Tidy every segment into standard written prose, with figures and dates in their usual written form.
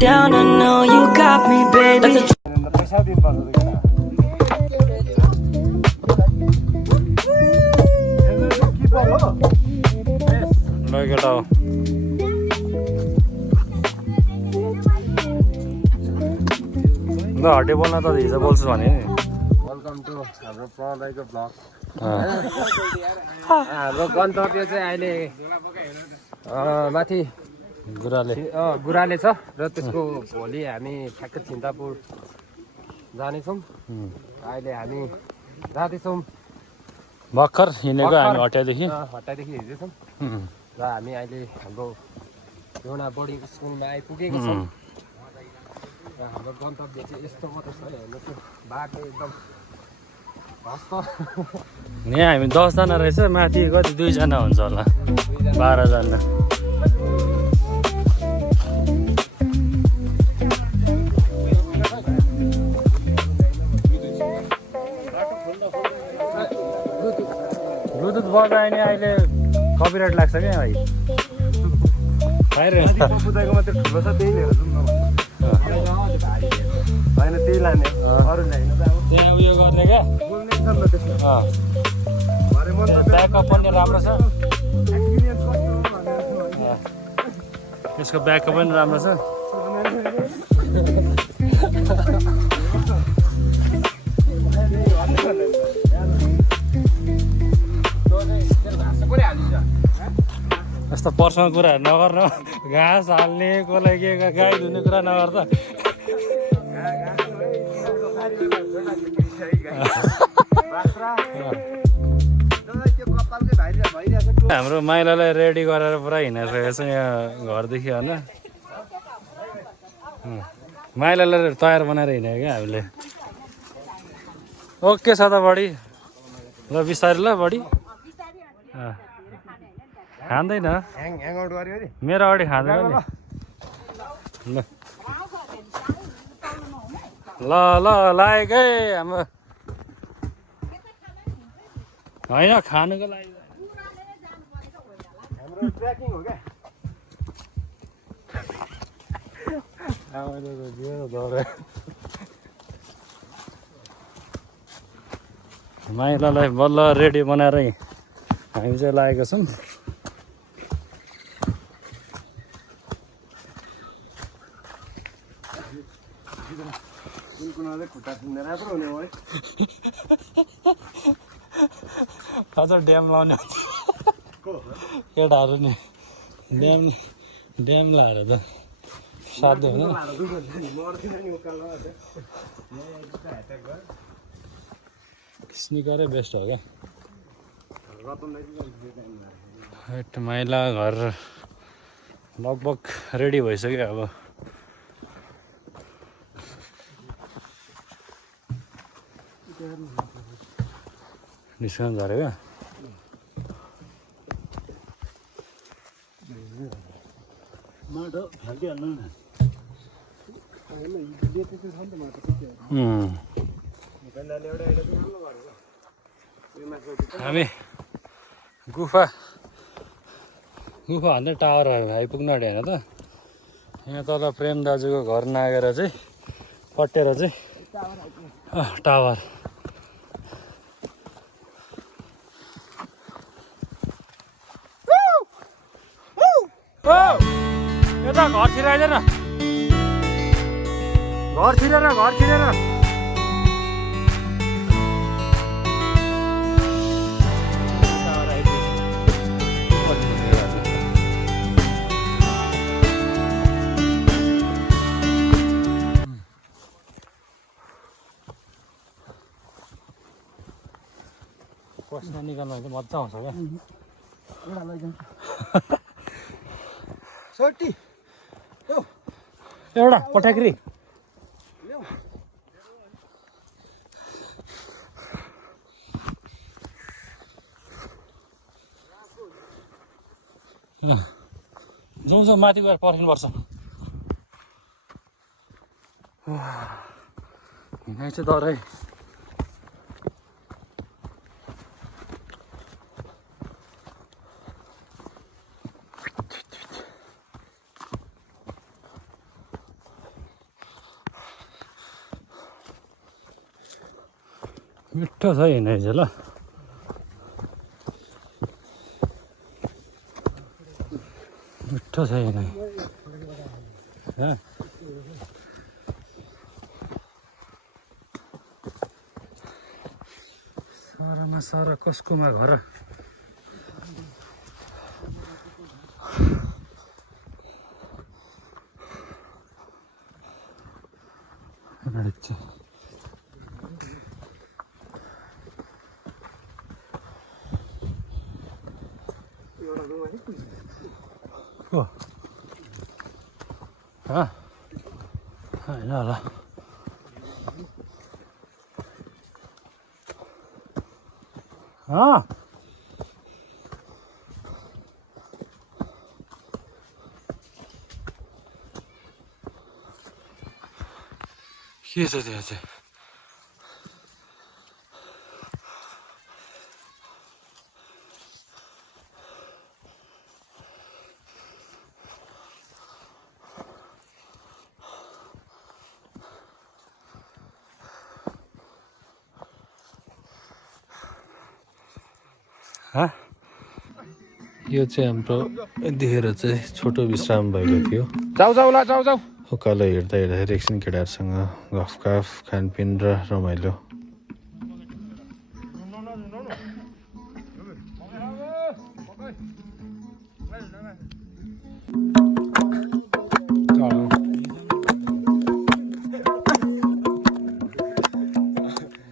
down, I know you got me, baby. ल केटा हो ल हटे बोल्न त हिजो बोल्छु भने नि वेलकम टु हाम्रो प्रलयको ब्लग हाम्रो गन्तव्य चाहिँ अहिले माथि गुराले छ र त्यसको भोलि हामी ठ्याक्कै छिन्तापुर जानेछौँ अहिले हामी जाँदैछौँ भर्खर हिँडेको हामी हटियादेखि हिँड्दैछौँ र हामी अहिले हाम्रो एउटा बोर्डिङ स्कुलमा आइपुगेको छौँ र हाम्रो गन्तव्य चाहिँ यस्तो मात्र छ हेर्नुहोस् बाटो एकदम हस्त यहाँ हामी 10 जना रहेछ माथि कति 2 जना हुन्छ होला 12 जना ब्लुटुथ बजायो नि अहिले कपिराइट लाग्छ क्या भाइ बुझाएको मात्रै ठुलो छ त्यही लिएर जाउँ न होइन त्यही लाने अरू ल्याइन त्यहाँ उयो गर्ने क्या बोल्ने छ नि त त्यसमा भरे मन त ब्याकअप पनि राम्रो छ एक्सपिरियन्स कस्तो भनेर त्यसको ब्याकअप पनि राम्रो छ यस्तो पर्सनल कुराहरू नगर्नु घाँस हाल्ने कसलाई के गाई धुने कुरा नगर त हाम्रो माइलालाई रेडी गरेर पुरा हिँडिसकेको छ यहाँ घरदेखि होइन माइलालाई तयार बनाएर हिँडेको क्या हामीले ओके छ त बडी ल बिस्तारै ल बडी खाँदैन ह्याङ आउट गर्यो अरे मेरो अगाडि खाँदैन नि ल ल लागेकै हाम्रो होइन खानुको लागि हाम्रो ट्र्याकिङ हो क्या माइलालाई बल्ल रेडी बनाएर हामी चाहिँ लागेको छौँ खुट्टा सुन्ने राम्रो हुने हो है अझ ड्याम लाउने केटाहरू नि ड्याम लाएर त साध्य हुँदैन स्निकरै बेस्ट हो क्या माइला घर लगभग रेडी भइसक्यो अब निस्कन झऱ्यो क्या माटो फालिहाल्नु न हामी गुफाभन्दा टावर आइपुग्नु आँट्यो होइन त यहाँ तल प्रेम दाजुको घर नागेर चाहिँ पटेर चाहिँ टावर यता घरतिर आइज न घरतिर पसिना निकाल्नु चाहिँ मजा आउँछ क्या एउटा पठाक्री जाउँ माथि गएर पर्खिनुपर्छ हिँडाइ चाहिँ डरै मिठो छ हिँडाइ चाहिँ ल मिठो छ हिँडाइ सारामा सारा कसकोमा घर होइन होला के छ त्यो चाहिँ यो चाहिँ हाम्रो यतिखेर चाहिँ छोटो विश्राम भएको थियो जाऊ जाऊ ला जाऊ जाऊ उकालो हिँड्दा हिँड्दाखेरि एकछिन केटाहरूसँग गफगाफ खानपिन र रमाइलो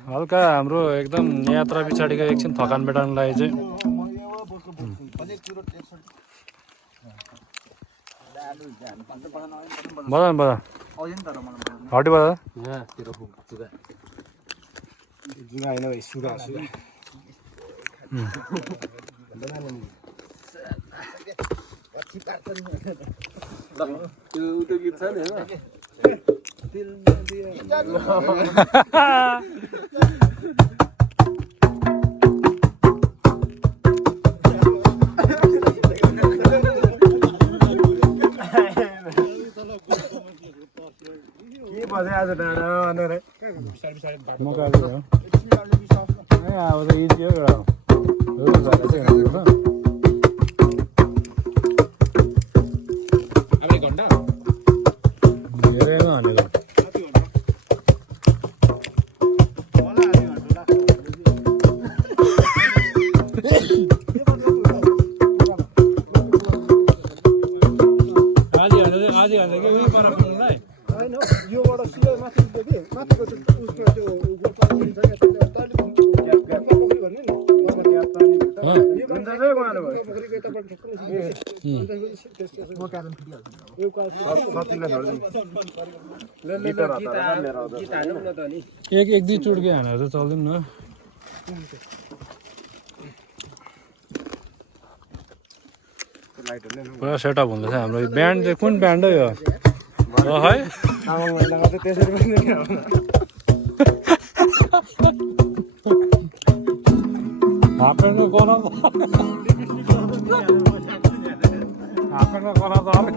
हल्का हाम्रो एकदम यात्रा पछाडिको एकछिन थकान मेटाउनलाई चाहिँ बजा बजा हटी बजा जुगा होइन भाइ सुगा सुगा त्यो गीत छ नि आज डाँडा भनेर अब त इजी हो एउटा धेरैमा भनेको आधी हाल्दा कि उही पर पुग्नुलाई योबाट सिधै माथि देखे माथिको उसको त्यो हुन्छ नि एक दुई चुड्के हानेर चाहिँ चल्दिउँ न पुरा सेटअप हुँदैछ हाम्रो ब्यान्ड चाहिँ कुन ब्यान्ड हो यो है त्यसरी पनि हाफप्यान्टको कलर हाफप्यान्टको कलर त अलिक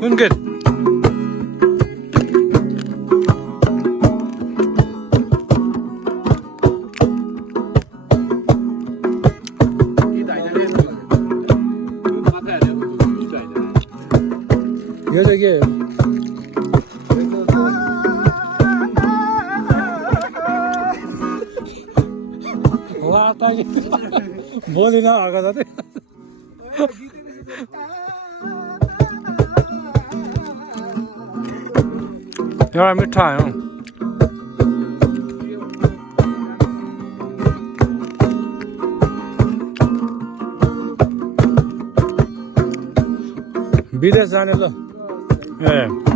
कुन गीत यो चाहिँ के बोली नआएको जति एउटा मिठो आयो विदेश जाने ल ए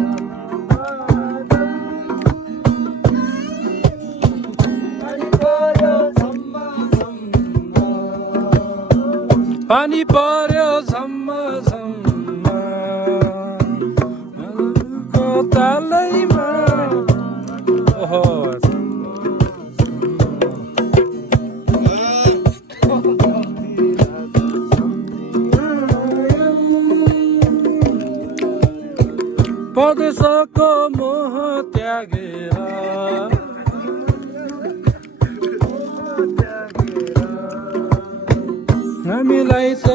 पानी पर्यो झम्म झम्म तालैमा ओहो परदेशको मोह त्यागेर हामीलाई त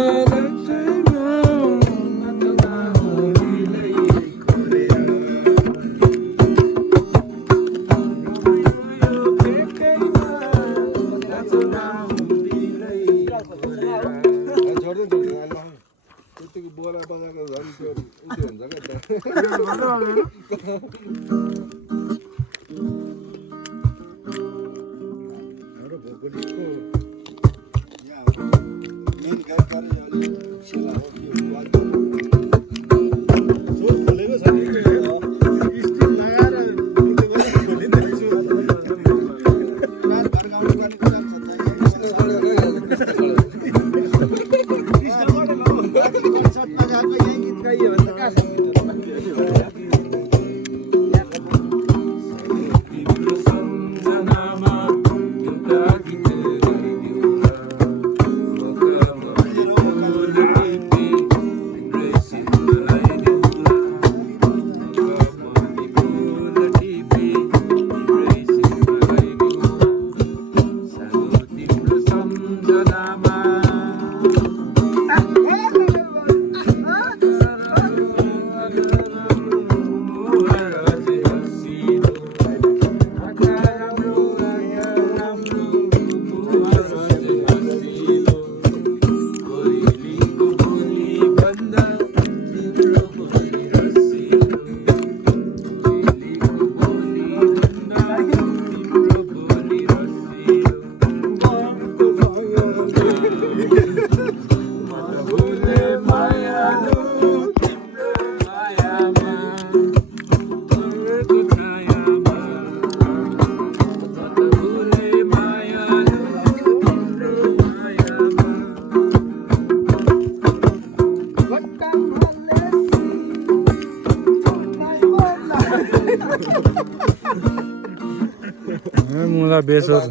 मुला बेसर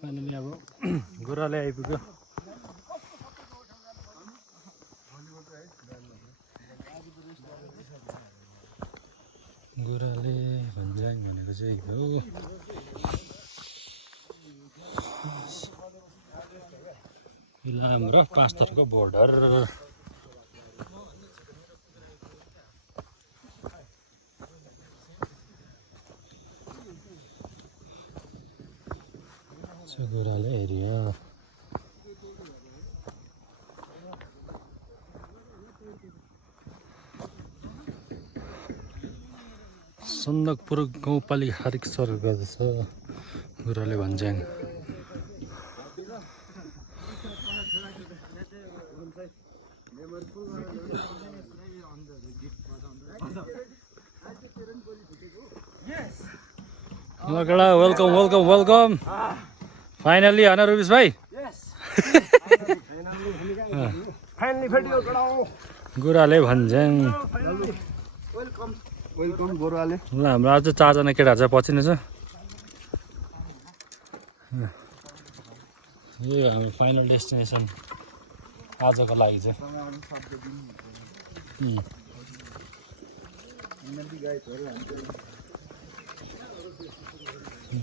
फाइनली अब गोराले आइपुग्यो गोराले भन्ज्याङ भनेको चाहिँ हो इलाम र पाँचथरको बोर्डर गोराले एरिया सन्दकपुर गाउँपालिका खारिक सर गर्दछ गोराले भन्ज्याङ वेलकम वेलकम वेलकम फाइनली होइन रुबिस भाइ गोराले भन्ज्याङ वेलकम गोराले ल हाम्रो आज 4 जना केटाहरू चाहिँ पछि नै छ यो हाम्रो फाइनल डेस्टिनेसन आजको लागि चाहिँ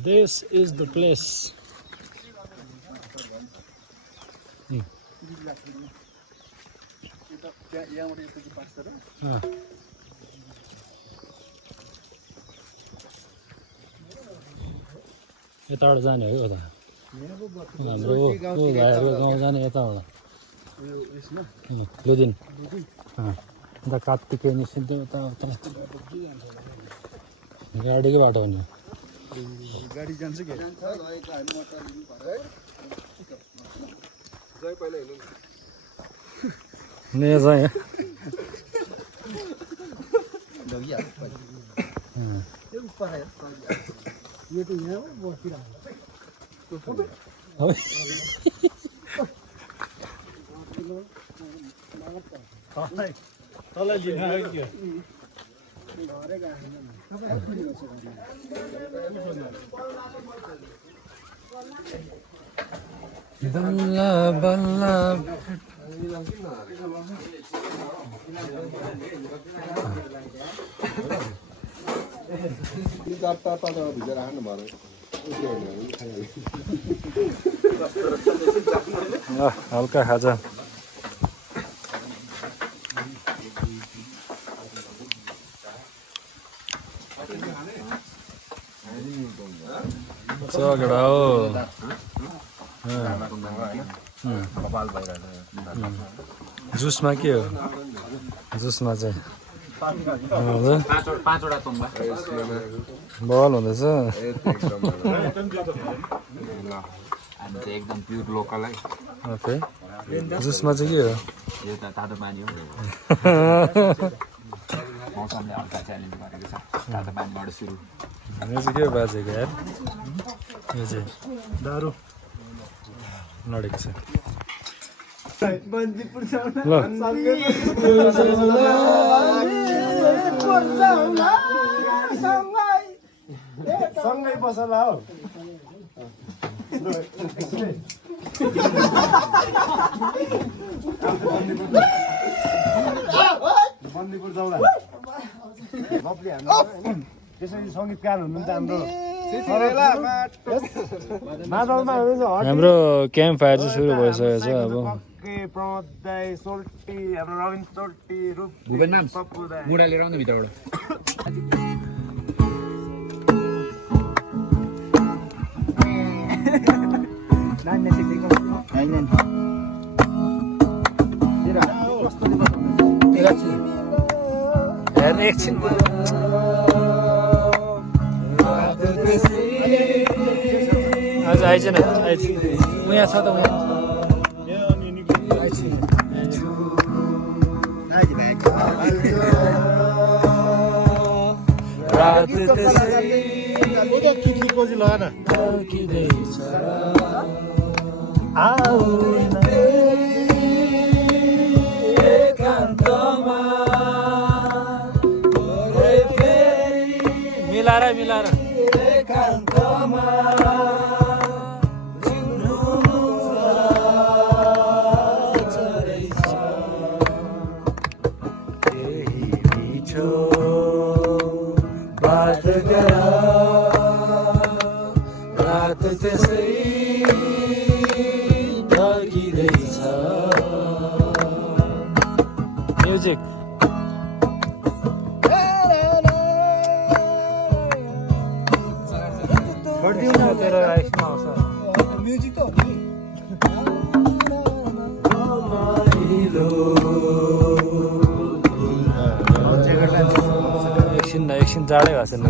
This is the place. यताबाट जाने हो यता हाम्रो भाइहरूको गाउँ जाने यताबाट लुदिन अन्त कार्तिकै निस्किन्थ्यो यता उता गाडीकै बाटो हो नि गाडी जान्छ के ले जाए ये तो यहाँ बहुत तँलाई लिन आयो कि बल्ल बल्ल हल्का खाजा झगडा हो जुसमा के हो जुसमा चाहिँ बल हुँदैछ एकदम प्युर लोकल है ओके जुसमा चाहिँ के हो यो त तातो पानी हो मौसमले हल्का च्यालेन्ज गरेको छ तातो पानीबाट सुरु यो चाहिँ के बाजेको यार यो चाहिँ दारु नडेको छ ल सँगै बसला हौ बन्दीपुर जाउँला गफले त्यसरी सङ्गीतकार हुनुहुन्छ हाम्रो क्याम्प फायर चाहिँ सुरु भइसकेको छ अब प्रमोद दाई सोल्टी हाम्रो रविन्द्र सोल्टी रूप भुवन म्याम पप्पु दाई मुढा लिएर आउनु भित्रबाट हेर्ने एकछिन आज आइज न आइज म यहाँ छ त रात मिलाएर मिलाएर बात गरा रात त्यसै ढल्किँदैछ म्युजिक तेरो आइसमा आउँछ म्युजिक त हो नि एकछिन जाडै भएको छैन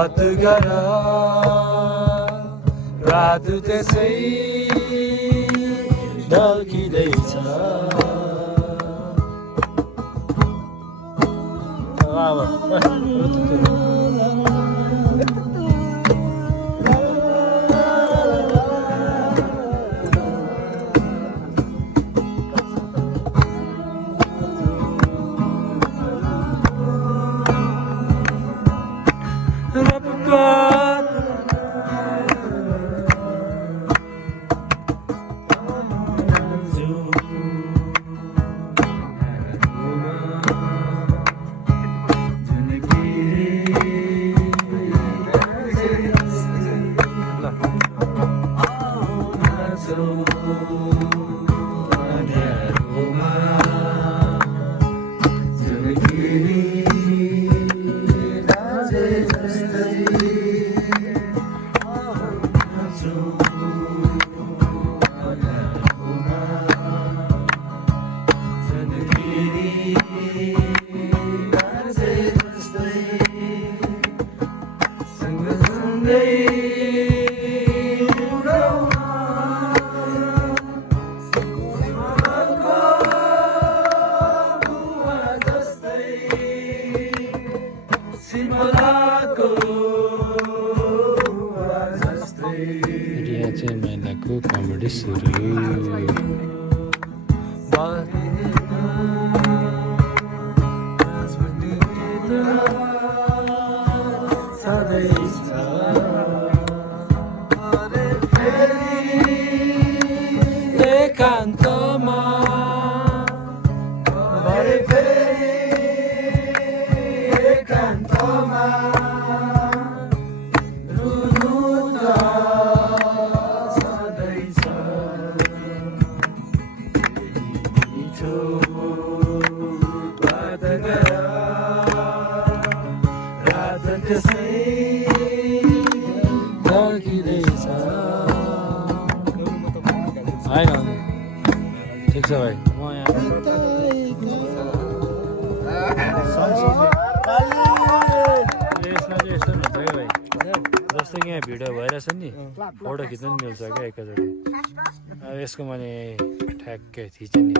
बात गरा रात त्यसै ढल्किँदैछ त्यसै पर्खिँदैछ होइन ठिक छ भाइ म यहाँ यसमा चाहिँ यस्तो हुन्छ क्या भाइ जस्तो कि यहाँ भिडियो भइरहेछ नि फोटो खिच्नु पनि मिल्छ क्या एकैचोटि अब यसको मैले ठ्याक्कै थिचेँ नि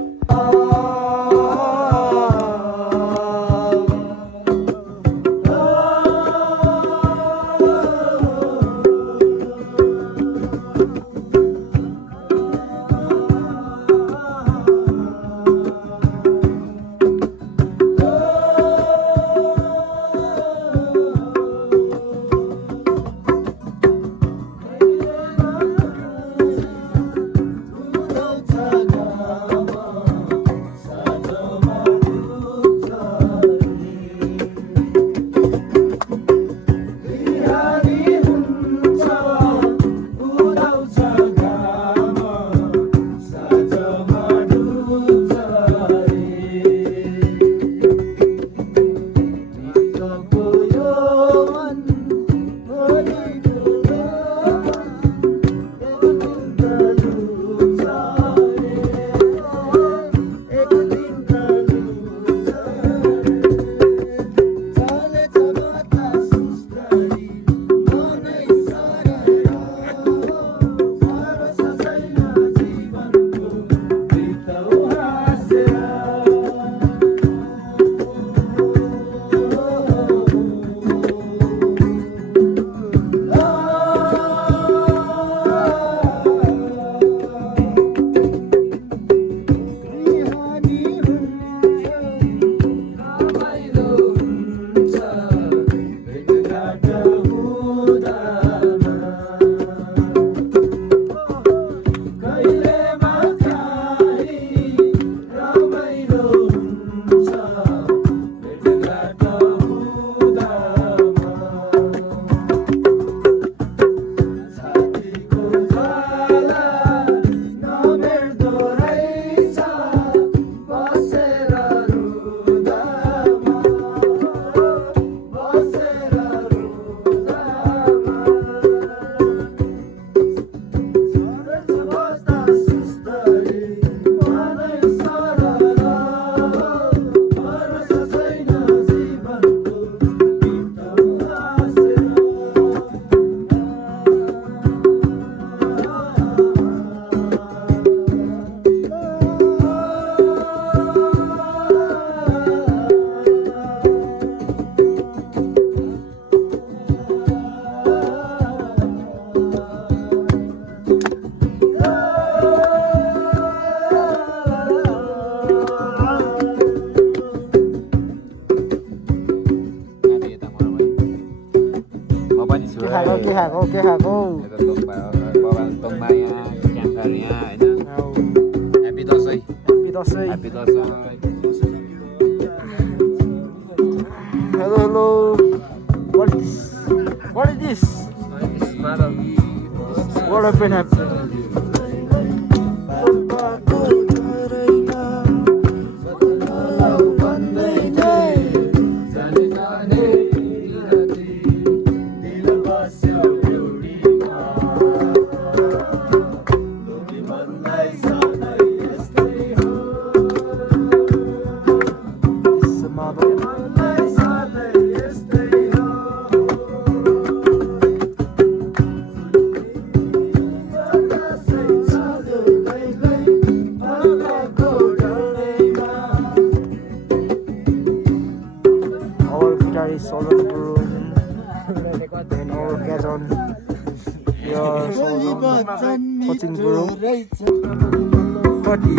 के खाएको तोङमाया क्याम्परया हैन happy Dashain Hello. What is this? What have been happening? Coaching guru. Party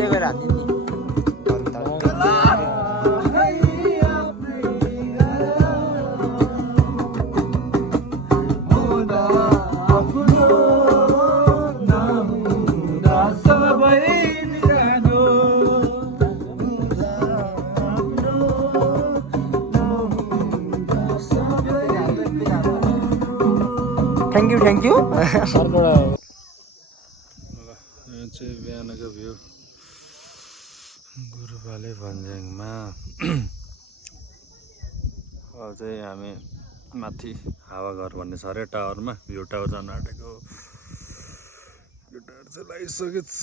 दुइटै गएर हान्दिनु नि थ्याङ्क यू अर्कोबाट यो चाहिँ बिहानको भ्यू गुरुबाले भन्ज्याङमा अब चाहिँ हामी माथि हावाघर भन्ने छ अरे टावरमा भ्यू टावर जान आँटेको भ्यू टावर चाहिँ लागिसकेको छ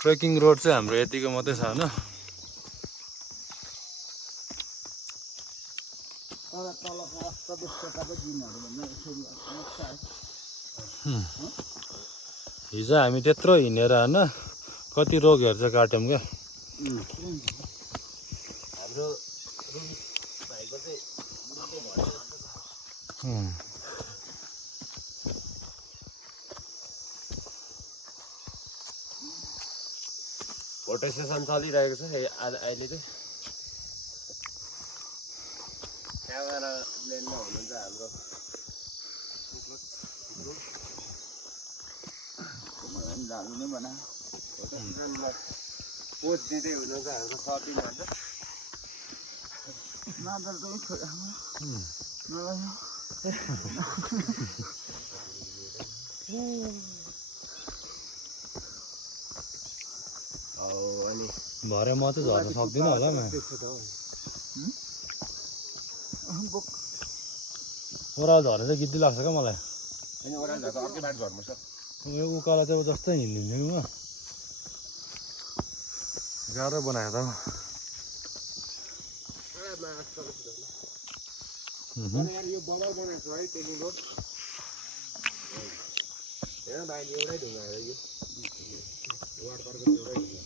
ट्रेकिङ रोड चाहिँ हाम्रो यतिको मात्रै छ होइन हिजो हामी त्यत्रो हिँडेर होइन कति रोगहरू चाहिँ काट्यौँ क्या हाम्रो भाइको चाहिँ फोटो सेसन चलिरहेको छ अहिले चाहिँ क्यामेरा लेनमा हुनुहुन्छ हाम्रो फोटो सेसनमा पोस्ट दिँदै हुनुहुन्छ हाम्रो सपिङ भन्छ अनि भरे म चाहिँ झर्न सक्दिनँ होला ओह्रालो झर्न चाहिँ गिद्दी लाग्छ क्या मलाई अनि ओह्रालो झर्दा अर्कै बाटो झर्नुपर्छ यो उकालो चाहिँ जस्तै हिँडिदिनु हो गाह्रो बनायो त यो बबाल बनाएको छ है ट्रेकिङ रोड हेर भाइ एउटै ढुङ्गा हो यो वाटरको एउटै ढुङ्गा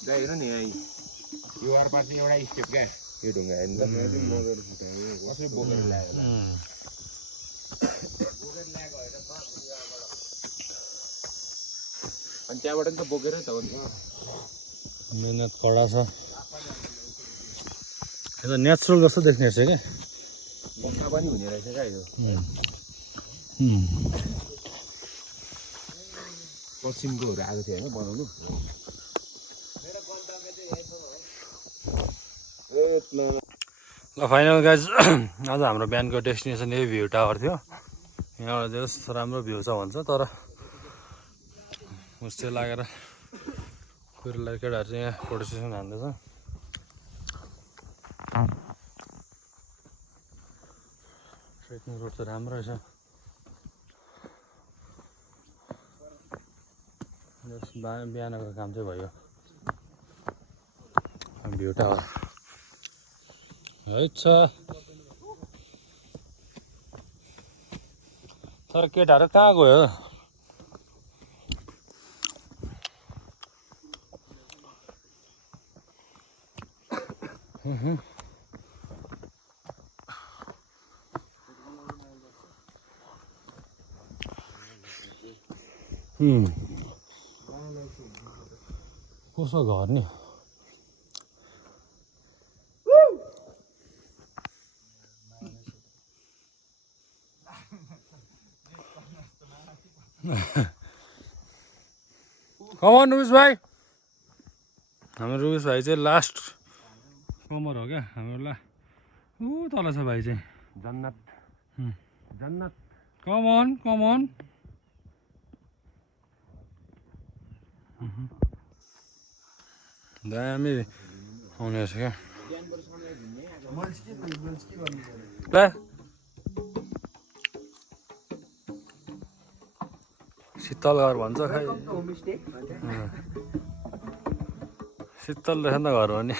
दाइ हेर नि यहाँ यो वारपार चाहिँ एउटा स्टेप क्या यो ढुङ्गा हेर्नु त कसरी बोकेर ल्यायो होला बोकेर ल्याएको होइन अनि त्यहाँबाट नि त बोकेरै त हो नि मेहनत कडा छ यो त नेचुरल जस्तो देख्ने रहेछ क्या बोक्का पनि हुने रहेछ क्या यो पश्चिमकोहरू आएको थियो होइन बनाउनु ल फाइनल गाइज आज हाम्रो बिहानको डेस्टिनेसन यही भ्यू टावर थियो यहाँबाट चाहिँ कस्तो राम्रो भ्यू छ भन्छ तर मुस्किल लागेर कुरोलाई केटाहरू चाहिँ यहाँ फोटो सेसन हान्दैछ ट्रेकिङ रोड त राम्रो रहेछ बिहानको काम चाहिँ भयो भ्यू टावर है छ तर केटाहरू कहाँ गयो कसो घर नि कमन रुबिस भाइ हाम्रो रुबिस भाइ चाहिँ लास्ट कमर हो क्या हाम्रो ला ऊ तल छ भाइ चाहिँ जन्नत जन्नत कमन कमन दामी आउने रहेछ क्या ल शीतल घर भन्छ खै शीतल रहेछ नि त घर भने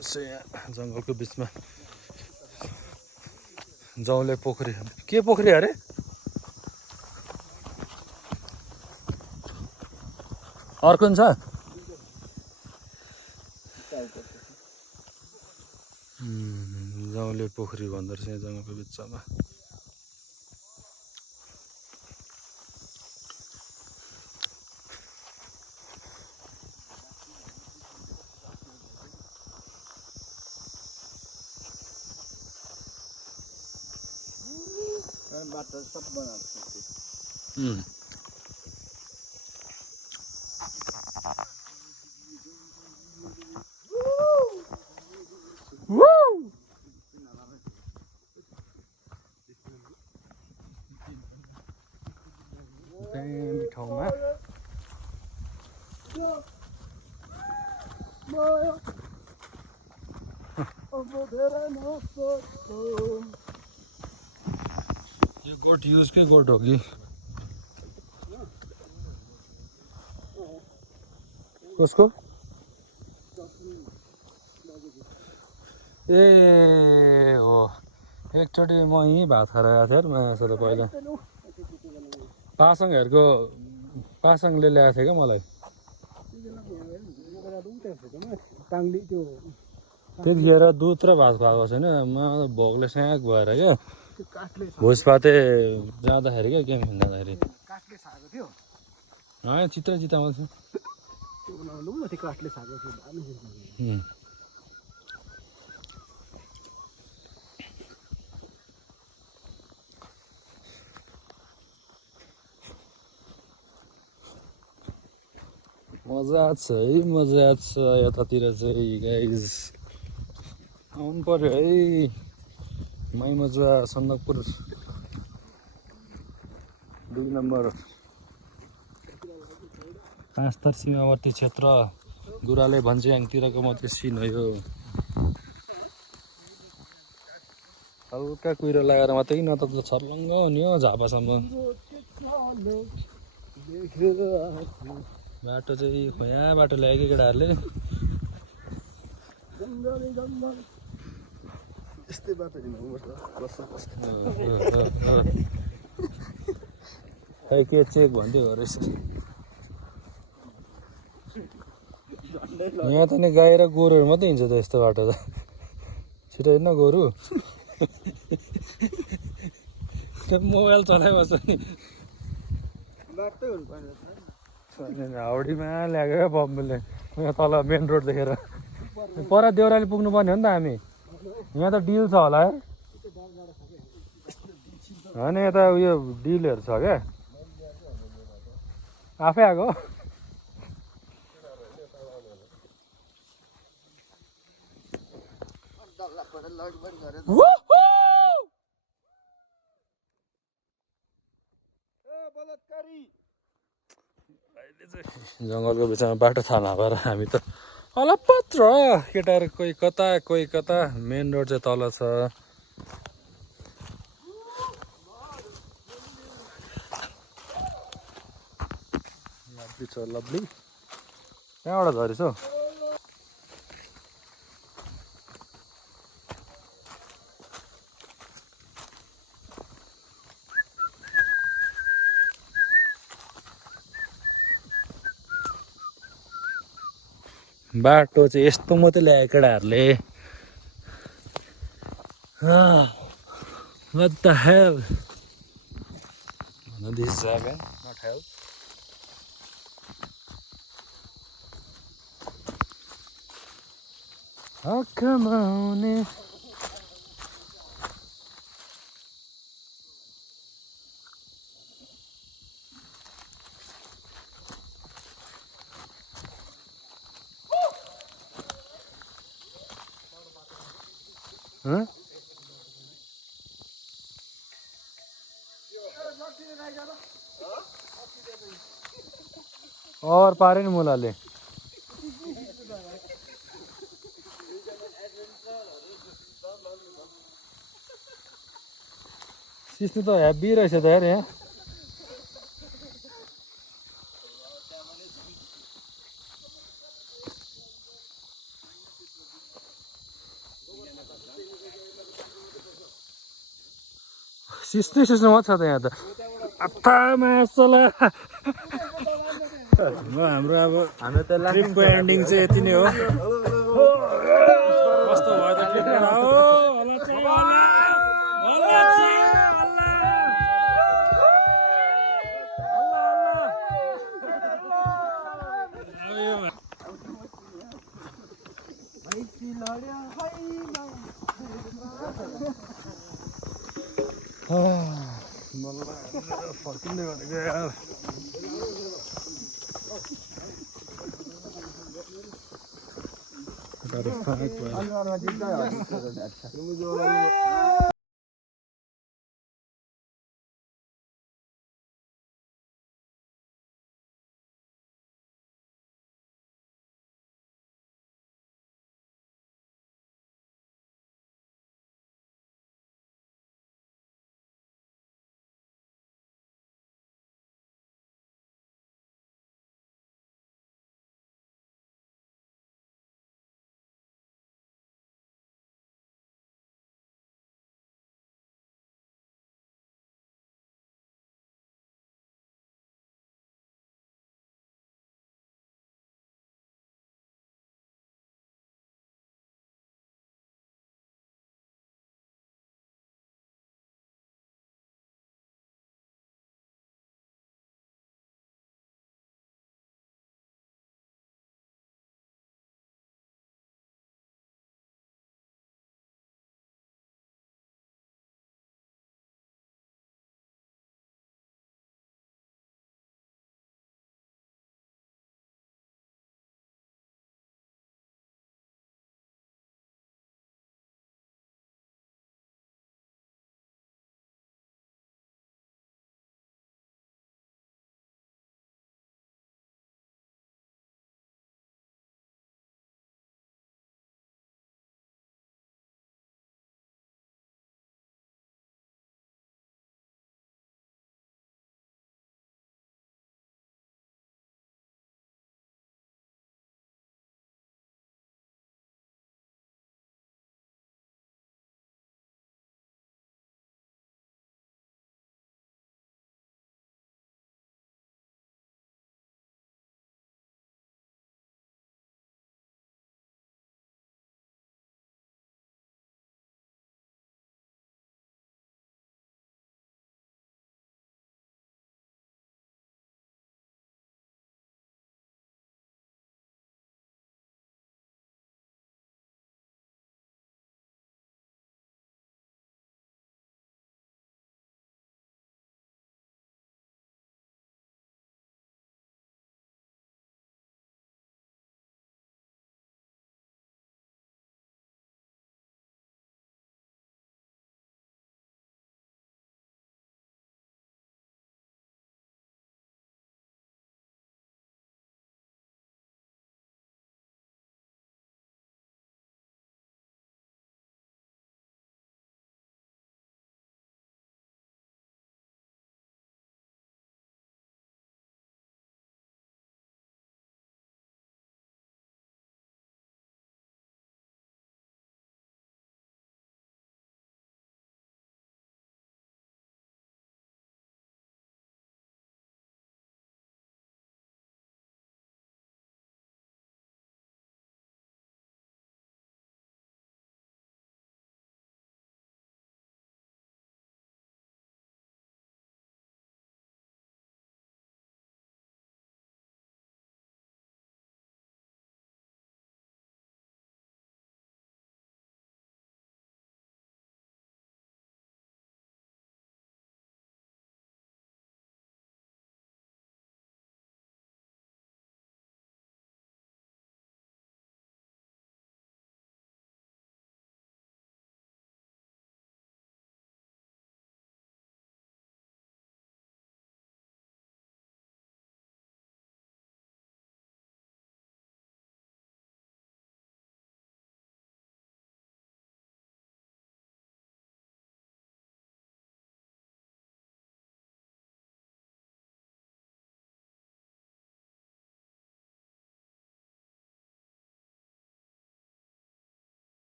यसो यहाँ जङ्गलको बिचमा जौले पोखरी के पोखरी अरे अर्को छ जौले पोखरी भन्दो रहेछ यहाँ जङ्गलको बिचमा बाटो सब बनाएको ठाउँमा यो गोठ युजकै गोठ हो कि कसको ए हो एकचोटि म यहीँ भात खाएर आएको थिएँ माछा त पहिला पासाङले ल्याएको थियो क्या मलाई त्यतिखेर दुध र भात खुवाएको छैन म भोकले स्याक भएर क्या भुसपाते जाँदाखेरि क्या गेम खेल्न जाँदाखेरि चित्रै चितामा छ मजा छ है मजा छ यतातिर चाहिँ गाइज आउनु पर्यो है मै मजा सन्दकपुर 2 नम्बर 5 तर सीमावर्ती क्षेत्र गुराले भन्ज्याङतिरको मात्रै सिन हो यो हल्का कुहिरो लगाएर मात्रै न त छर्लङ्ग हुने हो झापासम्म बाटो चाहिँ खोया बाटो ल्यायो केटाहरूले यस्तै बाटो हिँड्नुपर्छ खै के चेक भन्दै हो रहेछ यहाँ त नि गाई र गोरुहरू मात्रै हिँड्छ त यस्तो बाटो त छिटो हिँड्न गोरु त्यो मोबाइल चलाइबस्छ नि हाउडीमा ल्याएको क्या बम्बीले यहाँ तल मेन रोड देखेर पर देउराली पुग्नुपर्ने हो नि त हामी यहाँ त डिल छ होला है होइन यता उयो डिलहरू छ क्या आफै आएको जङ्गलको बिचमा बाटो थाहा नभएर हामी त अलपत्र केटाहरू कोही कता मेन रोड चाहिँ तल छ लभली छ लभली कहाँबाट झरेछ हौ बाटो चाहिँ यस्तो मात्रै ल्यायो केटाहरूले What the hell? No, this is Zaga, not hell. Oh, come on. Huh? और पारे नि मुलाले सिस्नु त हेभी रहेछ त यार यहाँ सिस्नै सिस्नो मात्र छ त यहाँ त अत्था मासला ल हाम्रो अब ट्रिपको एन्डिङ चाहिँ यति नै हो कस्तो भयो त ट्रिप फर्किँदै गरेको यार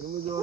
Yung medyo